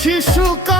শিশুকাল